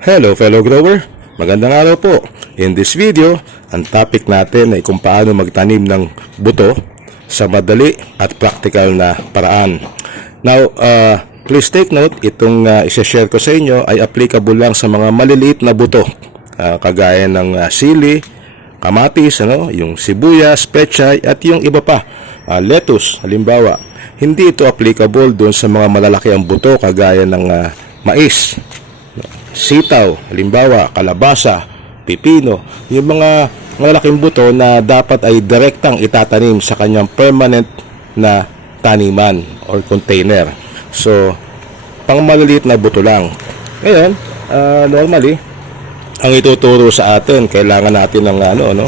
Hello fellow grower, magandang araw po. In this video, ang topic natin ay kung paano magtanim ng buto sa madali at practical na paraan. Now, uh, please take note, itong uh, isa-share ko sa inyo ay applicable lang sa mga maliliit na buto. Uh, kagaya ng uh, sili, kamatis, ano, yung sibuyas, pechay, at yung iba pa, uh, lettuce, halimbawa. Hindi ito applicable doon sa mga malalaki ang buto kagaya ng uh, mais, sitaw, halimbawa, kalabasa, pipino, yung mga malalaking buto na dapat ay direktang itatanim sa kanyang permanent na taniman or container. So, pang maliliit na buto lang. Ngayon, ah, normally, ang ituturo sa atin, kailangan natin ng ano, ano,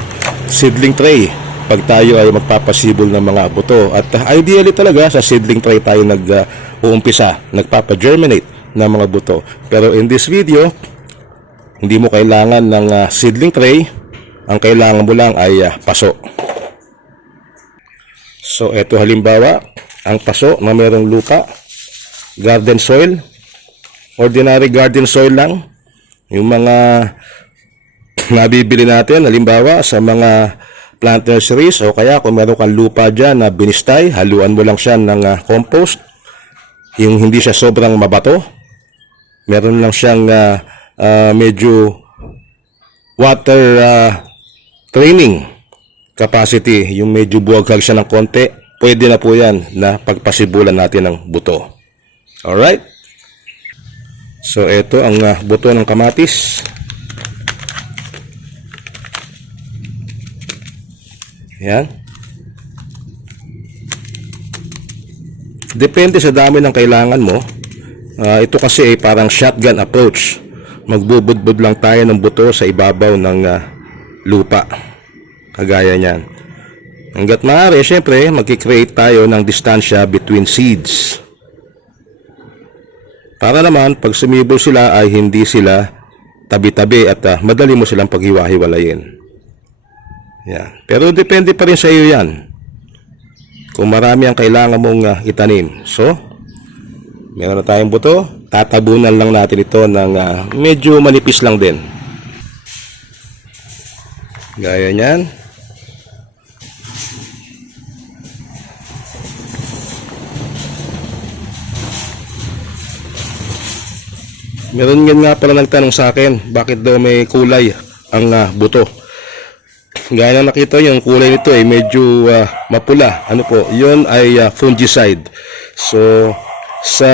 seedling tray pag tayo ay magpapasibol ng mga buto. At uh, ideally talaga sa seedling tray tayo nag-uumpisa, nagpapa-germinate ng mga buto. Pero in this video, hindi mo kailangan ng uh, seedling tray. Ang kailangan mo lang ay uh, paso. So, ito halimbawa, ang paso na mayroong lupa, garden soil, ordinary garden soil lang, yung mga nabibili natin, halimbawa sa mga plant nurseries o kaya kung meron kang lupa dyan na binistay, haluan mo lang siya ng ah, compost, yung hindi siya sobrang mabato, meron lang siyang ah, ah, medyo water ah, training capacity, yung medyo buwagag siya ng konti, pwede na po yan na pagpasibulan natin ng buto. Alright? So, ito ang ah, buto ng kamatis. Yan. Depende sa dami ng kailangan mo. Ah, ito kasi ay parang shotgun approach. Magbubudbud lang tayo ng buto sa ibabaw ng ah, lupa. Kagaya niyan. Hanggat maaari, syempre, magkikreate tayo ng distansya between seeds. Para naman, pag sumibol sila ay hindi sila tabi-tabi at ah, madali mo silang paghiwa-hiwalayin. Yan. Pero depende pa rin sa iyo yan. Kung marami ang kailangan mong ah, itanim. So, meron na tayong buto. Tatabunan lang natin ito ng ah, medyo manipis lang din. Gaya niyan. Meron nga nga pala nagtanong sa akin, bakit daw may kulay ang ah, buto. Gaya na nakita yung kulay nito ay medyo ah, mapula. Ano po, yon ay ah, fungicide. So, sa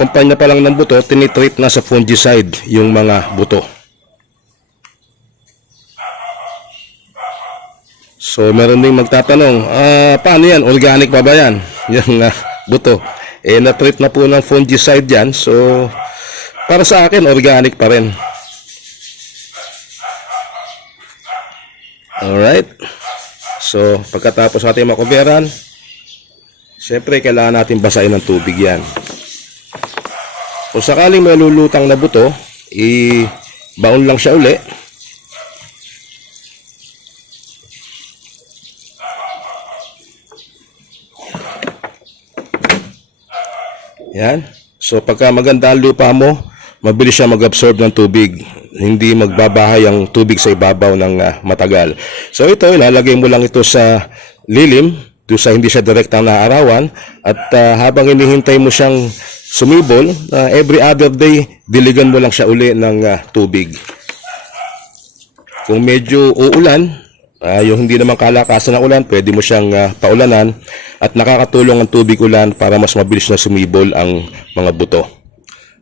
kumpanya pa lang ng buto, tinitreat na sa fungicide yung mga buto. So, meron ding magtatanong, ah, paano yan? Organic pa ba yan? Yung ah, buto. Eh, na-treat na po ng fungicide yan. So, para sa akin, organic pa rin. Alright. So, pagkatapos natin makuberan, syempre, kailangan natin basahin ng tubig yan. Kung sakaling may lulutang na buto, i-baon lang siya uli. Yan. So pagka maganda ang lupa mo, mabilis siya mag-absorb ng tubig. Hindi magbabahay ang tubig sa ibabaw ng ah, matagal. So ito, ilalagay mo lang ito sa lilim, doon sa hindi siya direktang naarawan. At ah, habang hinihintay mo siyang sumibol, ah, every other day, diligan mo lang siya uli ng ah, tubig. Kung medyo uulan, ah, yung hindi naman kalakasan ng ulan, pwede mo siyang ah, paulanan at nakakatulong ang tubig ulan para mas mabilis na sumibol ang mga buto.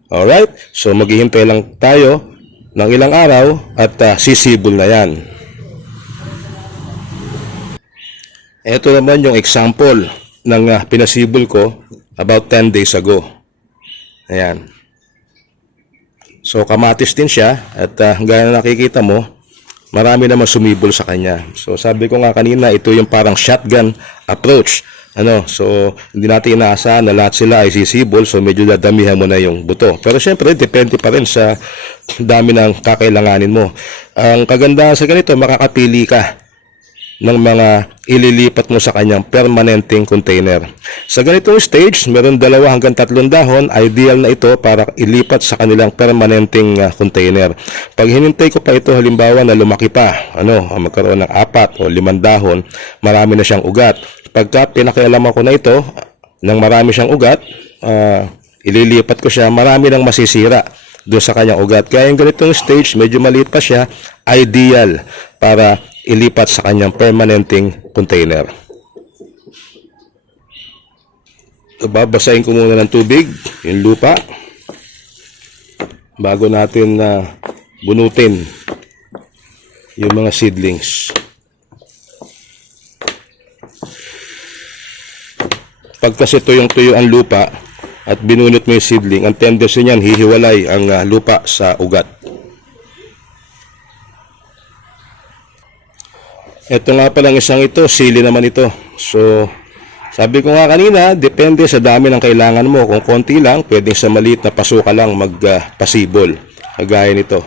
Alright? So maghihintay lang tayo ng ilang araw at ah, sisibol na yan. Ito naman yung example ng ah, pinasibol ko about 10 days ago. Ayan. So kamatis din siya at ah, gaya na nakikita mo, marami naman sumibol sa kanya. So sabi ko nga kanina, ito yung parang shotgun approach. Ano, so hindi natin inaasahan na lahat sila ay sisibol, so medyo dadamihan mo na yung buto. Pero syempre, depende pa rin sa dami ng kakailanganin mo. Ang kagandahan sa ganito, makakapili ka ng mga ililipat mo sa kanyang permanenteng container. Sa ganitong stage, meron dalawa hanggang tatlong dahon, ideal na ito para ilipat sa kanilang permanenteng ah, container. Pag hinintay ko pa ito halimbawa na lumaki pa, ano, ah, magkaroon ng apat o limang dahon, marami na siyang ugat. Pagka pinakialaman ko na ito, nang marami siyang ugat, ah, ililipat ko siya, marami nang masisira doon sa kanyang ugat. Kaya yung ganitong stage, medyo maliit pa siya, ideal para ilipat sa kanyang permanenteng container. Babasahin ko muna ng tubig, yung lupa, bago natin na bunutin yung mga seedlings. Pag kasi tuyong-tuyo ang lupa at binunot mo yung seedling, ang tendency niyan hihiwalay ang ah, lupa sa ugat. Ito nga palang isang ito, sili naman ito. So, sabi ko nga kanina, depende sa dami ng kailangan mo. Kung konti lang, pwedeng sa maliit na paso lang magpasibol. Kagaya nito.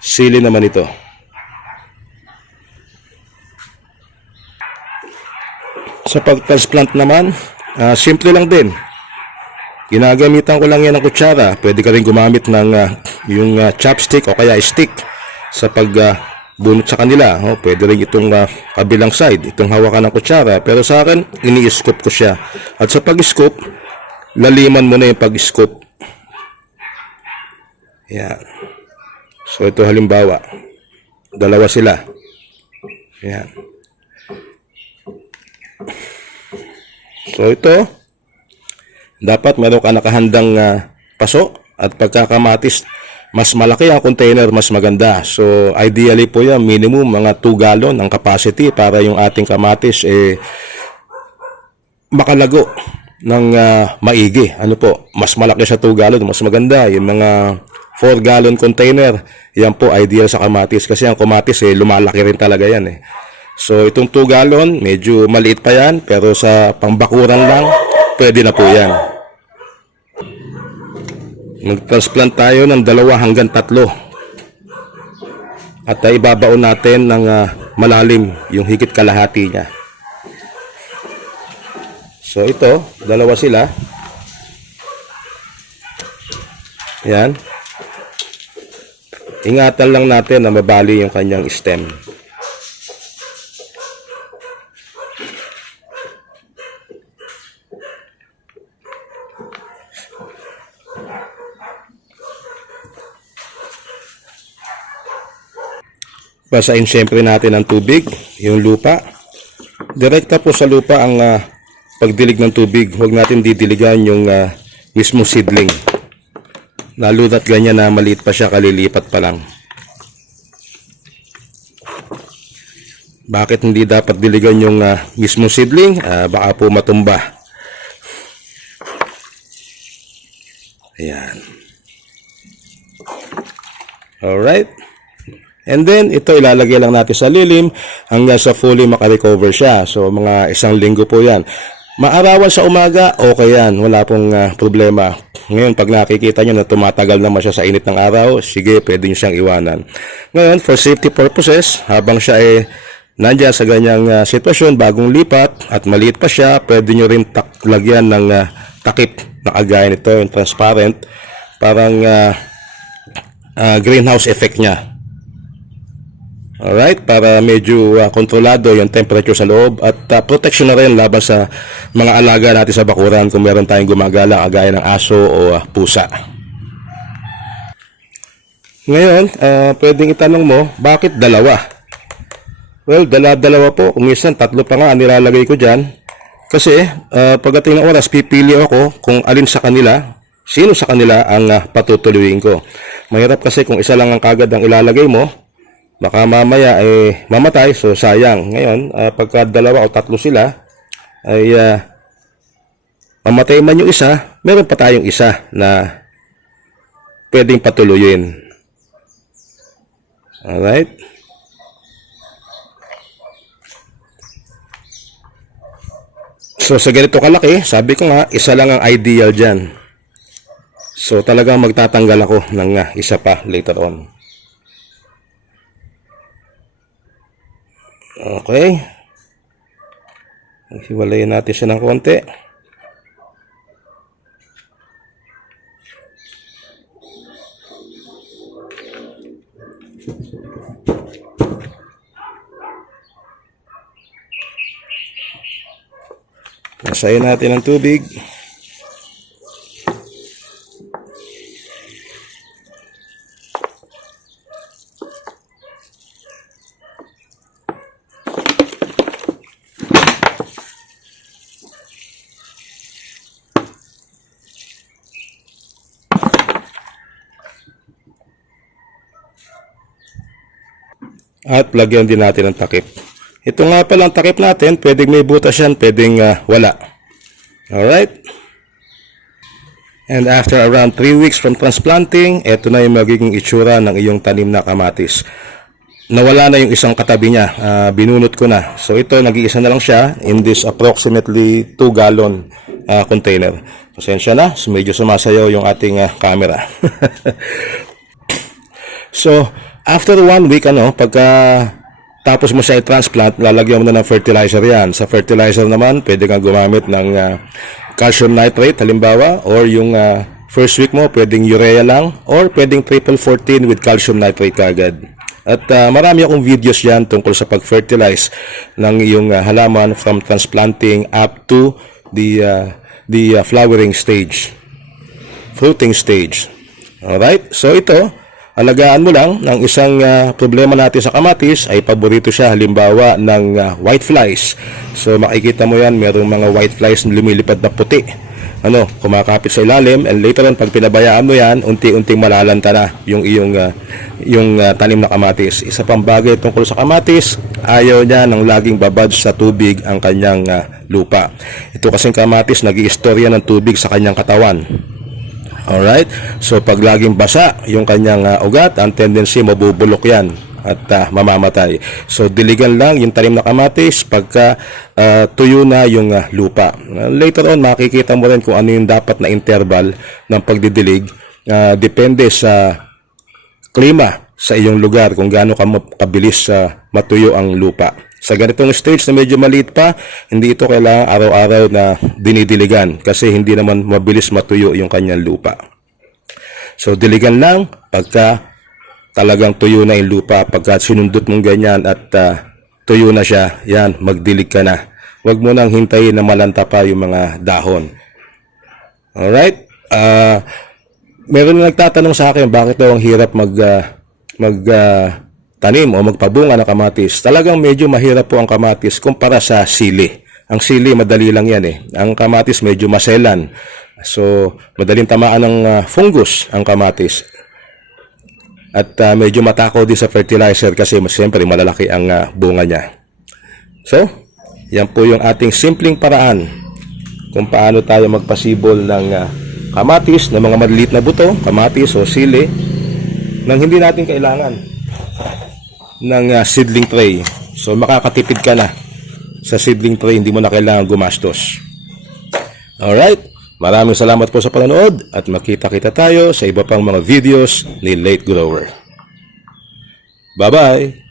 Sili naman ito. Sa pag-transplant naman, ah, simple lang din. Ginagamitan ko lang yan ng kutsara. Pwede ka rin gumamit ng ah, yung ah, chopstick o kaya stick sa pag ah, bunot sa kanila. Oh, pwede rin itong ah, kabilang side, itong hawakan ng kutsara. Pero sa akin, ini-scoop ko siya. At sa pag-scoop, laliman mo na yung pag-scoop. Yan. So ito halimbawa, dalawa sila. Yan. So ito, dapat meron ka nakahandang ah, paso at pagkakamatis, mas malaki ang container, mas maganda. So ideally po yan, minimum mga 2 gallon ang capacity para yung ating kamatis eh makalago ng ah, maigi. Ano po, mas malaki sa 2 gallon, mas maganda. Yung mga 4 gallon container, yan po ideal sa kamatis kasi ang kamatis eh lumalaki rin talaga yan eh. So itong 2 gallon, medyo maliit pa yan pero sa pangbakuran lang, pwede na po yan. Nag-transplant tayo ng dalawa hanggang tatlo. At uh, ibabaon natin ng ah, malalim yung higit kalahati niya. So ito, dalawa sila. Yan. Ingatan lang natin na mabali yung kanyang stem. Basahin siyempre natin ang tubig, yung lupa. Direkta po sa lupa ang ah, pagdilig ng tubig. Huwag natin didiligan yung ah, mismo seedling. Lalo na't ganyan na maliit pa siya, kalilipat pa lang. Bakit hindi dapat diligan yung ah, mismo seedling? Ah, baka po matumba. Ayan. Alright. And then, ito ilalagay lang natin sa lilim hanggang sa fully makarecover siya. So, mga isang linggo po yan. Maarawan sa umaga, okay yan. Wala pong ah, problema. Ngayon, pag nakikita nyo na tumatagal naman siya sa init ng araw, sige, pwede nyo siyang iwanan. Ngayon, for safety purposes, habang siya ay nandyan sa ganyang ah, sitwasyon, bagong lipat, at maliit pa siya, pwede nyo rin tak- lagyan ng ah, takip na kagaya nito, yung transparent. Parang ah, ah, greenhouse effect niya. Alright, para medyo ah, kontrolado yung temperature sa loob at ah, protection na rin laban sa mga alaga natin sa bakuran kung meron tayong gumagala kagaya ng aso o ah, pusa. Ngayon, ah, pwedeng itanong mo, bakit dalawa? Well, dala-dalawa po. Kung minsan, tatlo pa nga ang nilalagay ko dyan. Kasi, ah, pagdating ng oras, pipili ako kung alin sa kanila, sino sa kanila ang ah, patutuloyin ko. Mahirap kasi kung isa lang ang kagad ang ilalagay mo, baka mamaya eh mamatay. So sayang. Ngayon ah, pagka dalawa o tatlo sila ay ah, mamatay man yung isa meron pa tayong isa na pwedeng patuloyin alright? So sa ganito kalaki sabi ko nga isa lang ang ideal dyan. So talagang magtatanggal ako ng ah, isa pa later on Okay. Hiwalayin natin siya ng konti. Nasayin natin ng tubig. At lagyan din natin ng takip. Ito nga pala ang takip natin. Pwedeng may butas yan, pwedeng ah, wala. Alright? And after around 3 weeks from transplanting, ito na yung magiging itsura ng iyong tanim na kamatis. Nawala na yung isang katabi niya. Ah, binunot ko na. So ito, nag-iisa na lang siya in this approximately 2 gallon ah, container. Pasensya na, medyo sumasayaw yung ating ah, camera. So, after one week, ano, pagka tapos mo siya i-transplant, lalagyan mo na ng fertilizer yan. Sa fertilizer naman, pwede kang gumamit ng ah, calcium nitrate, halimbawa, or yung ah, first week mo, pwedeng urea lang, or pwedeng triple 14 with calcium nitrate kagad. At ah, marami akong videos yan tungkol sa pag-fertilize ng iyong ah, halaman from transplanting up to the ah, the ah, flowering stage fruiting stage. Alright? So ito, alagaan mo lang ng isang ah, problema natin sa kamatis ay paborito siya halimbawa ng ah, white flies. So makikita mo yan, merong mga white flies na lumilipad na puti. Ano, kumakapit sa ilalim and later on pag pinabayaan mo yan, unti-unting malalanta na yung iyong ah, yung ah, tanim na kamatis. Isa pang bagay tungkol sa kamatis, ayaw niya ng laging babad sa tubig ang kanyang ah, lupa. Ito kasing kamatis, nag-iistorya ng tubig sa kanyang katawan. Alright? So pag laging basa yung kanyang ah, ugat, ang tendency mabubulok yan at ah, mamamatay. So diligan lang yung tanim na kamatis pagka ah, tuyo na yung ah, lupa. Ah, later on makikita mo rin kung ano yung dapat na interval ng pagdidilig. Ah, depende sa klima sa iyong lugar kung gaano ka kabilis sa matuyo ang lupa. Sa ganitong stage na medyo maliit pa, hindi ito kailangan araw-araw na dinidiligan kasi hindi naman mabilis matuyo yung kanyang lupa. So diligan lang pagka talagang tuyo na yung lupa, pagka sinundot mong ganyan at ah, tuyo na siya, yan, magdilig ka na. Huwag mo nang hintayin na malanta pa yung mga dahon. Alright? Ah, meron na nagtatanong sa akin bakit daw ang hirap mag ah, mag ah, tanim o magpabunga ng kamatis. Talagang medyo mahirap po ang kamatis kumpara sa sili. Ang sili madali lang yan eh. Ang kamatis medyo maselan. So, madaling tamaan ng ah, fungus ang kamatis. At ah, medyo matakaw din sa fertilizer kasi siyempre malalaki ang ah, bunga niya. So, yan po yung ating simpleng paraan kung paano tayo magpasibol ng ah, kamatis, ng mga maliliit na buto, kamatis o sili, nang hindi natin kailangan ng ah, seedling tray. So makakatipid ka na sa seedling tray, hindi mo na kailangan gumastos. Alright? Maraming salamat po sa panonood at makita-kita tayo sa iba pang mga videos ni Late Grower. Bye-bye!